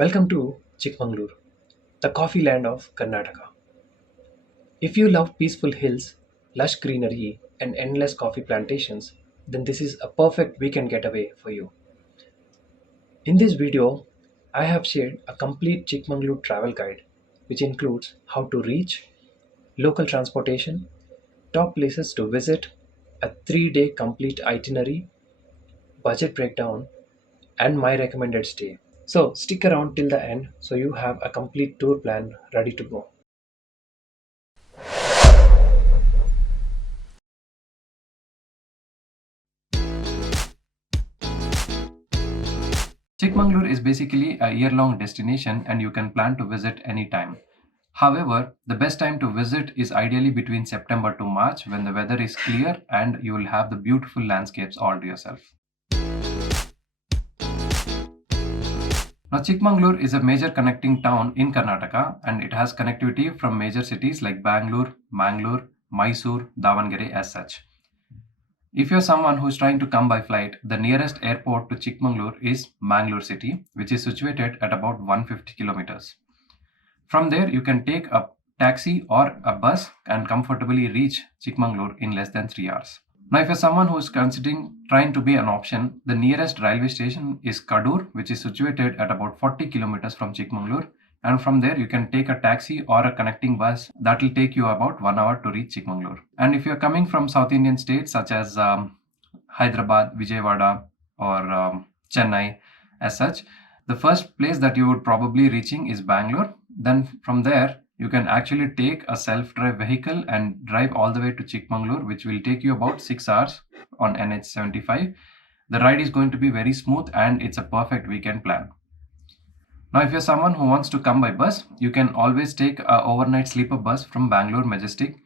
Welcome to Chikmagalur, the coffee land of Karnataka. If you love peaceful hills, lush greenery, and endless coffee plantations, then this is a perfect weekend getaway for you. In this video, I have shared a complete Chikmagalur travel guide, which includes how to reach, local transportation, top places to visit, a 3-day complete itinerary, budget breakdown, and my recommended stay. So stick around till the end so you have a complete tour plan ready to go. Chikmagalur is basically a year-long destination and you can plan to visit anytime. However, the best time to visit is ideally between September to March when the weather is clear and you will have the beautiful landscapes all to yourself. Now, Chikmagalur is a major connecting town in Karnataka and it has connectivity from major cities like Bangalore, Mangalore, Mysore, Davangere as such. If you're someone who's trying to come by flight, the nearest airport to Chikmagalur is Mangalore city, which is situated at about 150 kilometers. From there, you can take a taxi or a bus and comfortably reach Chikmagalur in less than 3 hours. Now, if you're someone who is considering trying to be an option, the nearest railway station is Kadur, which is situated at about 40 kilometers from Chikmagalur. And from there, you can take a taxi or a connecting bus that will take you about 1 hour to reach Chikmagalur. And if you're coming from South Indian states such as Hyderabad, Vijayawada, or Chennai, as such, the first place that you would probably reaching is Bangalore. Then from there, you can actually take a self-drive vehicle and drive all the way to Chikmagalur, which will take you about 6 hours on NH75. The ride is going to be very smooth and it's a perfect weekend plan. Now, if you're someone who wants to come by bus, you can always take an overnight sleeper bus from Bangalore Majestic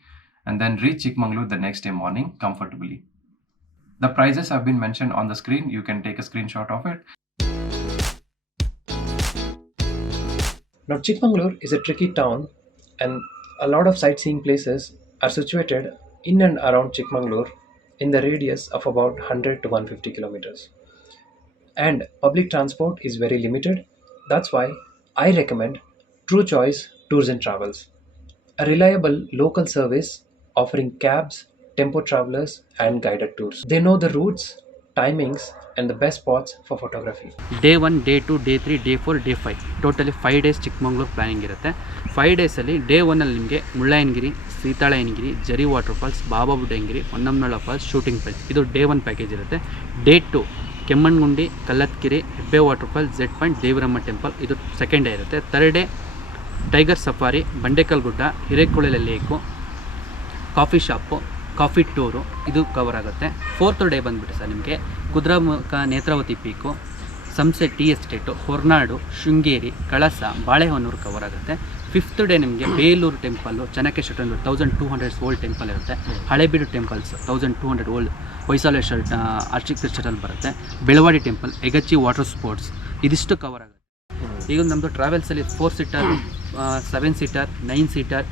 and then reach Chikmagalur the next day morning comfortably. The prices have been mentioned on the screen. You can take a screenshot of it. Now, Chikmagalur is a tricky town and a lot of sightseeing places are situated in and around Chikmagalur in the radius of about 100 to 150 kilometers. And public transport is very limited. That's why I recommend True Choice Tours and Travels, a reliable local service offering cabs, tempo travelers, and guided tours. They know the routes, timings, and the best spots for photography. Day 1, Day 2, Day 3, Day 4, Day 5 totally 5 days Chikkamagaluru planning ಇರುತ್ತೆ. 5 ಡೇಸಲ್ಲಿ Day 1ಅಲ್ಲಿ ನಿಮಗೆ Mullayanagiri, Seethalayyanagiri, Jhari waterfalls, Baba Buddayyanagiri, ಹೊನ್ನಂನೊಳ falls, shooting falls ಇದು Day 1 package ಇರುತ್ತೆ. Day 2 Kemmangundi, Kallathkere, Hebbe waterfall, Z point, Devaramma temple ಇದು second day ಇರುತ್ತೆ. Third day tiger safari, Bandekal Gudda, Hirekolale lake, coffee shop, coffee tour ಇದು ಕವರ್ ಆಗುತ್ತೆ. 4th ಡೇ ಬಂದುಬಿಟ್ಟು ಸರ್ ನಿಮಗೆ Kudremukh, Netravati peak, Samse tea estate, Horanadu, Sringeri, Kalasa, Balehonnur cover ಆಗುತ್ತೆ. 5th ಡೇ ನಿಮಗೆ Belur temple, Chennakeshava 1200 old temple ಇರುತ್ತೆ. ಹಳೇಬೀಡು ಟೆಂಪಲ್ಸ್ 1200 ಓಲ್ಡ್ ಹೊಯ್ಸಳೇಶ್ವರ ಆರ್ಕಿಟೆಕ್ಚರಲ್ಲಿ ಬರುತ್ತೆ. Belavadi temple, Yagachi water sports ಇದಿಷ್ಟು ಕವರ್ ಆಗುತ್ತೆ. ಈಗ ನಮ್ಮದು ಟ್ರಾವೆಲ್ಸಲ್ಲಿ 4 seater, 7 seater, 9 seater,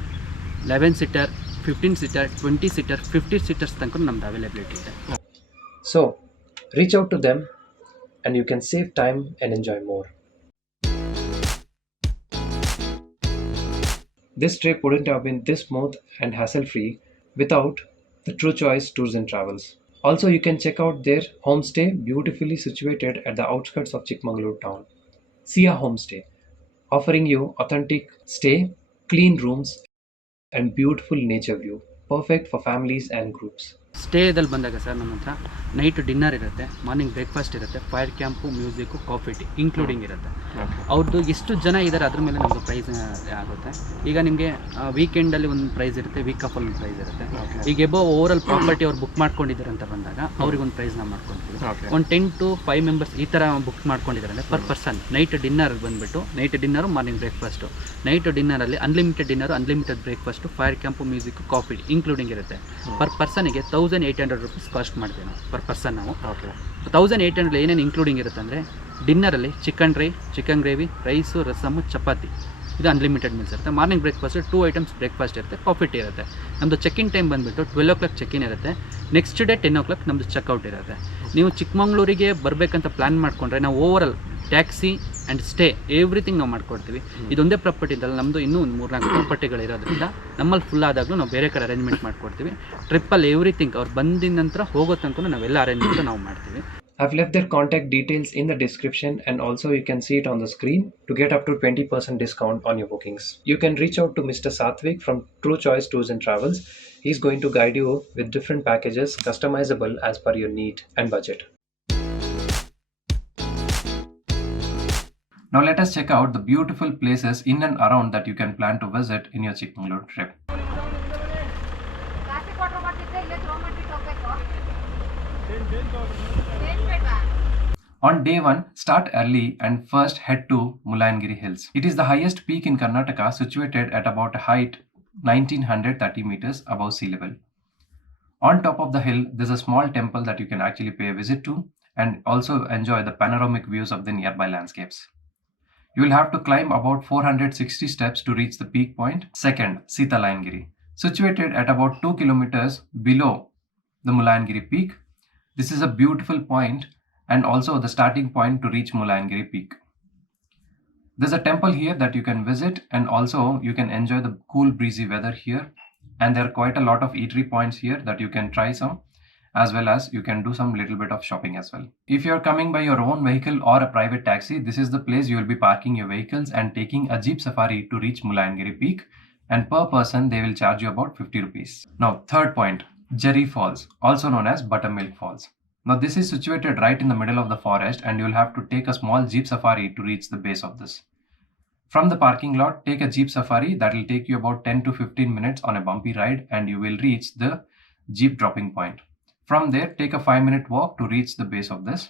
11 seater, 15 seater, 20 seater, 50 seaters ತನಕ ನಮ್ದು ಅವೈಲಬಿಲಿಟಿ ಇದೆ. So, reach out to them and you can save time and enjoy more. This trip wouldn't have been this smooth and hassle-free without the True Choice Tours and Travels. Also, you can check out their homestay beautifully situated at the outskirts of Chikmagalur town. Sia Homestay, offering you authentic stay, clean rooms, and beautiful nature view, perfect for families and groups. ಸ್ಟೇದಲ್ಲಿ ಬಂದಾಗ sir ನಮ್ಮ ಹತ್ರ night dinner ಇರುತ್ತೆ, morning breakfast ಇರುತ್ತೆ, fire camp, music, coffee tea including ಇರುತ್ತೆ. ಅವ್ರದ್ದು ಎಷ್ಟು ಜನ ಇದ್ದಾರೆ ಅದ್ರ ಮೇಲೆ ನಮ್ಮದು ಪ್ರೈಸ್ ಆಗುತ್ತೆ. ಈಗ ನಿಮಗೆ ವೀಕೆಂಡಲ್ಲಿ ಒಂದು ಪ್ರೈಸ್ ಇರುತ್ತೆ, ವೀಕ್ ಆಫಲ್ಲಿ ಒಂದು ಪ್ರೈಸ್ ಇರುತ್ತೆ. ಈಗ ಎಬೋ ಓವರಾಲ್ ಪ್ರಾಪರ್ಟಿ ಅವ್ರು ಬುಕ್ ಮಾಡ್ಕೊಂಡಿದ್ದಾರೆ ಅಂತ ಬಂದಾಗ ಅವ್ರಿಗೆ ಒಂದು ಪ್ರೈಸ್ ನಾವು ಮಾಡ್ಕೊಳ್ತೀವಿ. ಒಂದು 10 to 5 ಮೆಂಬರ್ಸ್ ಈ ಥರ ಬುಕ್ ಮಾಡ್ಕೊಂಡಿದ್ದಾರೆ ಅಂದರೆ ಪರ್ ಪರ್ಸನ್ ನೈಟ್ ಡಿನ್ನರ್ ಬಂದುಬಿಟ್ಟು night dinner, morning breakfast, night ಡಿನ್ನರಲ್ಲಿ unlimited dinner, unlimited breakfast, fire camp, music, coffee tea including ಇರುತ್ತೆ. ಪರ್ ಪರ್ಸನಿಗೆ 1800 ರೂಪೀಸ್ ಕಾಸ್ಟ್ ಮಾಡ್ತೀವಿ ನಾವು ಪರ್ ಪರ್ಸನ್. ನಾವು 1800 ಏನೇನು ಇನ್ಕ್ಲೂಡಿಂಗ್ ಇರುತ್ತೆ ಅಂದರೆ ಡಿನ್ನರಲ್ಲಿ chicken dry, chicken gravy, rice, rasam, chapati ಇದು ಅನ್ಲಿಮಿಟೆಡ್ ಮೀಲ್ಸ್ ಇರುತ್ತೆ. ಮಾರ್ನಿಂಗ್ ಬ್ರೇಕ್ಫಾಸ್ಟ್ 2 ಐಟಮ್ಸ್ ಬ್ರೇಕ್ಫಾಸ್ಟ್ ಇರುತ್ತೆ, ಕಾಫಿ ಟೀ ಇರುತ್ತೆ. ನಮ್ಮದು ಚೆಕ್ಇನ್ ಟೈಮ್ ಬಂದುಬಿಟ್ಟು 12 o'clock ಚೆಕ್ಇನ್ ಇರುತ್ತೆ. ನೆಕ್ಸ್ಟ್ ಡೇ 10 o'clock ನಮ್ಮದು ಚೆಕ್ಔಟ್ ಇರುತ್ತೆ. ನೀವು ಚಿಕ್ಕಮಗಳೂರಿಗೆ ಬರಬೇಕಂತ ಪ್ಲ್ಯಾನ್ ಮಾಡಿಕೊಂಡ್ರೆ ನಾವು overall taxi and stay everything ನಾವು ಮಾಡ್ಕೊಡ್ತೀವಿ. ಇದೊಂದೇ ಪ್ರಾಪರ್ಟಿ ಇದಲ್ಲ, ನಮ್ಮದು ಇನ್ನೂ ಒಂದು 3-4 ಪ್ರಾಪರ್ಟಿಗಳಿರೋದ್ರಿಂದ ನಮ್ಮಲ್ಲಿ ಫುಲ್ ಆದಾಗಲೂ ನಾವು ಬೇರೆ ಕಡೆ ಅರೇಂಜ್ಮೆಂಟ್ ಮಾಡ್ಕೊಡ್ತೀವಿ. ಟ್ರಿಪ್ಪಲ್ಲಿ ಎವ್ರಿಥಿಂಗ್ ಅವ್ರು ಬಂದಿದ ನಂತರ ಹೋಗೋ ತನಕ ನಾವೆಲ್ಲ ಅರೇಂಜ್ಮೆಂಟು ನಾವು ಮಾಡ್ತೀವಿ. I've left their contact details in the description, and also you can see it on the screen to get up to 20% discount on your bookings. You can reach out to Mr. Satvik from True Choice Tours and Travels. He's going to guide you with different packages customizable as per your need and budget. Now let us check out the beautiful places in and around that you can plan to visit in your Chikmagalur trip. On day 1, start early and first head to Mulayangiri Hills. It is the highest peak in Karnataka, situated at about a height 1930 meters above sea level. On top of the hill, there's a small temple that you can actually pay a visit to and also enjoy the panoramic views of the nearby landscapes. You will have to climb about 460 steps to reach the peak point. Second, Sitalayangiri. Situated at about 2 kilometers below the Mulayangiri peak, this is a beautiful point and also the starting point to reach Mulayangiri peak. There's a temple here that you can visit, and also you can enjoy the cool breezy weather here, and there are quite a lot of eatery points here that you can try some, as well as you can do some little bit of shopping as well. If you're coming by your own vehicle or a private taxi, this is the place you will be parking your vehicles and taking a jeep safari to reach Mulayangiri peak, and per person they will charge you about 50 rupees. Now third point, Jerry Falls, also known as Buttermilk Falls. Now this is situated right in the middle of the forest, and you will have to take a small jeep safari to reach the base of this. From the parking lot, take a jeep safari that will take you about 10 to 15 minutes on a bumpy ride, and you will reach the jeep dropping point. From there, take a 5-minute walk to reach the base of this.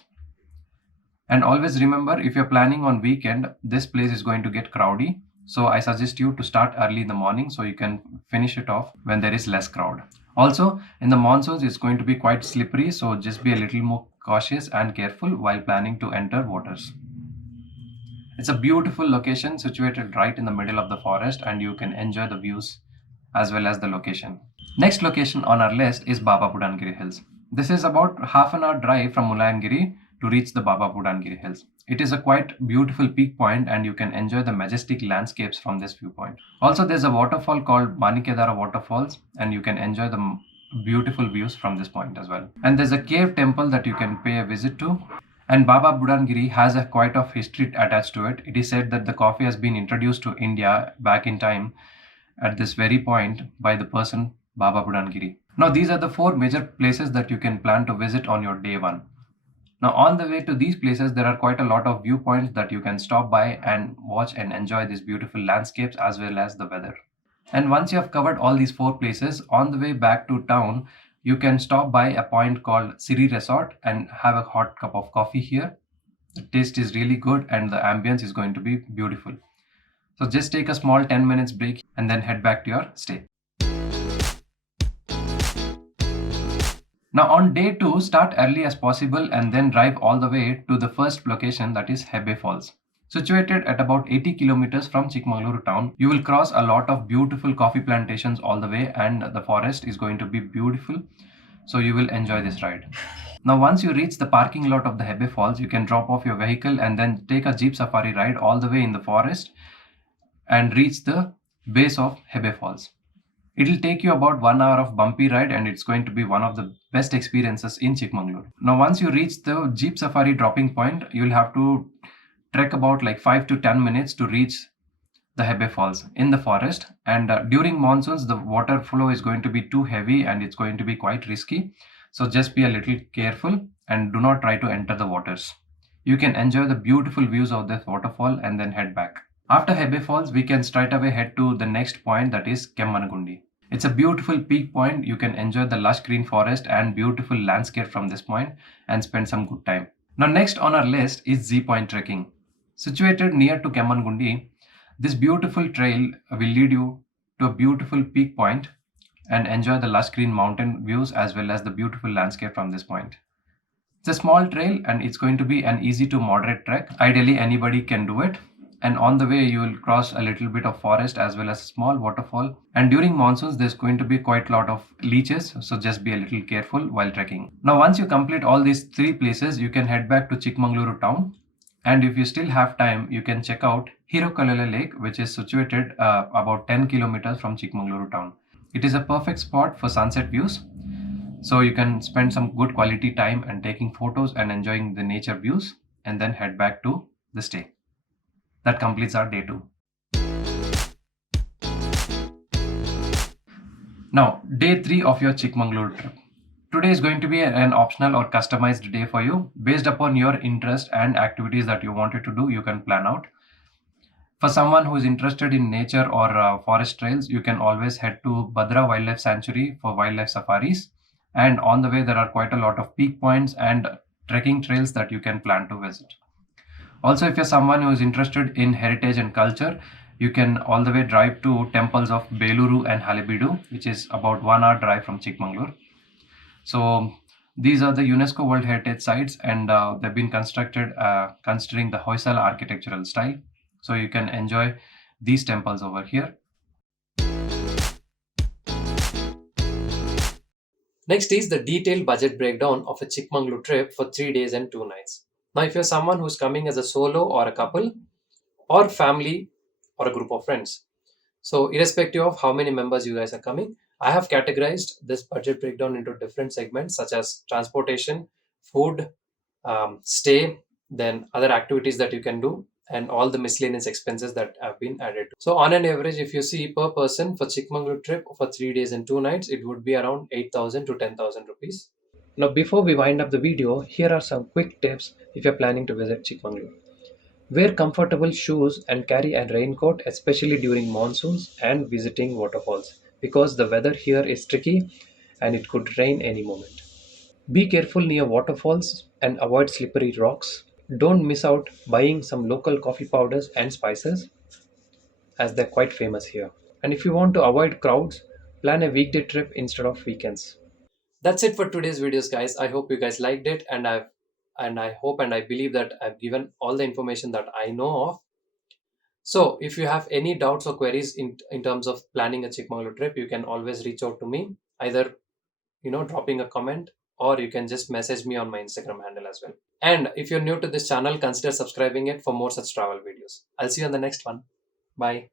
And always remember, if you're planning on weekend, this place is going to get crowdy. So I suggest you to start early in the morning so you can finish it off when there is less crowd. Also, in the monsoons, it's going to be quite slippery, so just be a little more cautious and careful while planning to enter waters. It's a beautiful location situated right in the middle of the forest, and you can enjoy the views as well as the location. Next location on our list is Baba Budangiri Hills. This is about half an hour drive from Mulayangiri to reach the Baba Budangiri Hills. It is a quite beautiful peak point, and you can enjoy the majestic landscapes from this viewpoint. Also, there's a waterfall called Manikedara Waterfalls, and you can enjoy the beautiful views from this point as well. And there's a cave temple that you can pay a visit to. And Baba Budangiri has a quite of history attached to it. It is said that the coffee has been introduced to India back in time at this very point by the person Baba Budangiri. Now these are the 4 major places that you can plan to visit on your day 1. Now on the way to these places, there are quite a lot of viewpoints that you can stop by and watch and enjoy these beautiful landscapes as well as the weather. And once you have covered all these 4 places, on the way back to town, you can stop by a point called Siri Resort and have a hot cup of coffee here. The taste is really good and the ambience is going to be beautiful. So just take a small 10 minutes break and then head back to your stay. Now on day 2, start early as possible and then drive all the way to the first location, that is Hebbe Falls. Situated at about 80 kilometers from Chikmagalur town, you will cross a lot of beautiful coffee plantations all the way, and the forest is going to be beautiful. So you will enjoy this ride. Now once you reach the parking lot of the Hebbe Falls, you can drop off your vehicle and then take a jeep safari ride all the way in the forest and reach the base of Hebbe Falls. It will take you about 1 hour of bumpy ride, and it's going to be one of the best experiences in Chikmagalur. Now once you reach the jeep safari dropping point, you'll have to trek about like 5 to 10 minutes to reach the Hebbe Falls in the forest. And during monsoons, the water flow is going to be too heavy and it's going to be quite risky. So just be a little careful and do not try to enter the waters. You can enjoy the beautiful views of this waterfall and then head back. After Hebbe Falls, we can straight away head to the next point, that is Kemmanagundi. It's a beautiful peak point. You can enjoy the lush green forest and beautiful landscape from this point and spend some good time. Now next on our list is Z Point Trekking. Situated near to Kemmanagundi, this beautiful trail will lead you to a beautiful peak point and enjoy the lush green mountain views as well as the beautiful landscape from this point. It's a small trail and it's going to be an easy to moderate trek. Ideally, anybody can do it. And on the way, you will cross a little bit of forest as well as a small waterfall. And during monsoons, there's going to be quite a lot of leeches. So just be a little careful while trekking. Now, once you complete all these 3 places, you can head back to Chikmagalur town. And if you still have time, you can check out Hirokalele Lake, which is situated about 10 kilometers from Chikmagalur town. It is a perfect spot for sunset views, so you can spend some good quality time and taking photos and enjoying the nature views, and then head back to the stay. That completes our day 2. Now, day 3 of your Chikmagalur trip. Today is going to be an optional or customized day for you. Based upon your interest and activities that you wanted to do, you can plan out. For someone who is interested in nature or forest trails, you can always head to Badra Wildlife Sanctuary for wildlife safaris. And on the way, there are quite a lot of peak points and trekking trails that you can plan to visit. Also, if you're someone who is interested in heritage and culture, you can all the way drive to temples of Beluru and Halebeedu, which is about 1 hour drive from Chikmagalur. So these are the UNESCO World Heritage Sites, and they've been constructed considering the Hoysala architectural style. So you can enjoy these temples over here. Next is the detailed budget breakdown of a Chikmagalur trip for 3 days and 2 nights. Now, if you're someone who's coming as a solo or a couple or family or a group of friends, so irrespective of how many members you guys are coming, I have categorized this budget breakdown into different segments such as transportation, food, stay, then other activities that you can do, and all the miscellaneous expenses that have been added. So on an average, if you see per person for Chikmagalur trip for 3 days and 2 nights, it would be around 8,000 to 10,000 rupees. Now, before we wind up the video, here are some quick tips if you're planning to visit Chikmagalur. Wear comfortable shoes and carry a raincoat, especially during monsoons and visiting waterfalls, because the weather here is tricky and it could rain any moment. Be careful near waterfalls and avoid slippery rocks. Don't miss out buying some local coffee powders and spices, as they're quite famous here. And if you want to avoid crowds, plan a weekday trip instead of weekends. That's it for today's videos, guys. I hope you guys liked it, and I hope and I believe that I've given all the information that I know of. So if you have any doubts or queries in terms of planning a Chikmagalur trip, you can always reach out to me, either dropping a comment, or you can just message me on my Instagram handle as well. And if you're new to this channel, consider subscribing it for more such travel videos. I'll see you on the next one. Bye.